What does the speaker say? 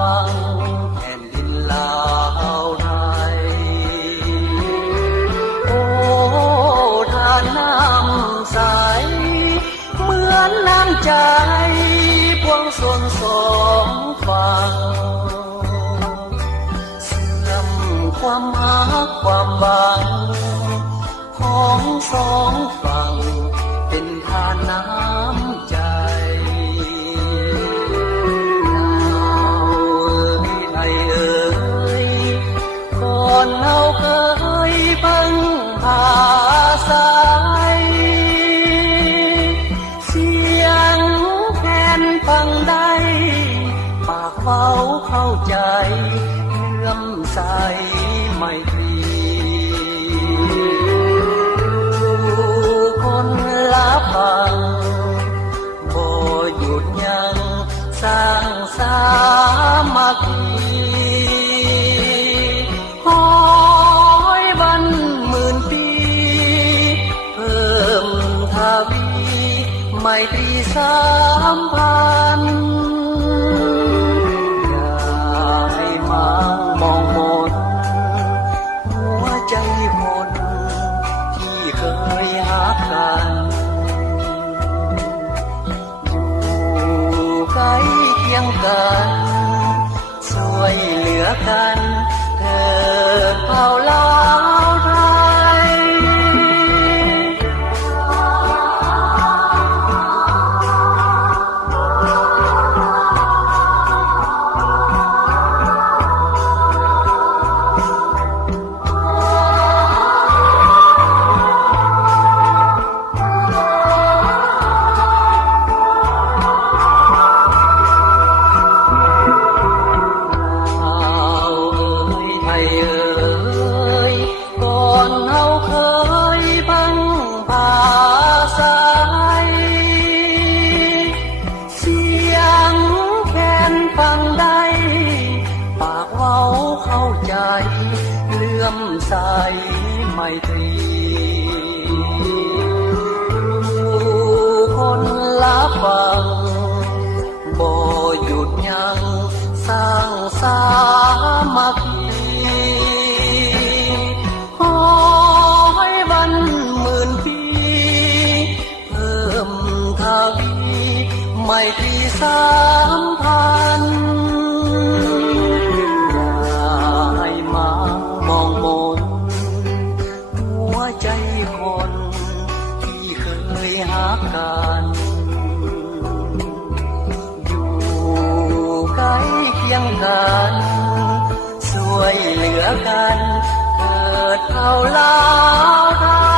ฟังแผ่นดินลาวไทยโอ้ทานน้ำใสเหมือนน้ำใจพวงสนสองฝั่งเสื่อมความรักความหวังของสองฝั่งเป็นทานน้ำใจก่อนเราเคยพึ่งพาสายเสียงแคนฟังได้ปากเฝ้าเข้าใจเลื่อมใสไมตรีคนละฝั่งบ่หยุดยั้งสร้างสามัคคีไมตรีสามพันอย่าให้มามองหมดหัวใจคนที่เคยหากันอยู่ใกล้เคียงกันช่วยเหลือกันเถิดเผ่าลาวไทยเข้าใจเลื่อมใสไมตรีคนละฝั่งบ่หยุดยั้งสร้างสามัคคีขอให้วันหมื่นปีเพิ่มทวีไมตรีสามพันใจคนที่เคยหากันอยู่ใกล้เคียงกันช่วยเหลือกันเกิดเผ่าลาวไทย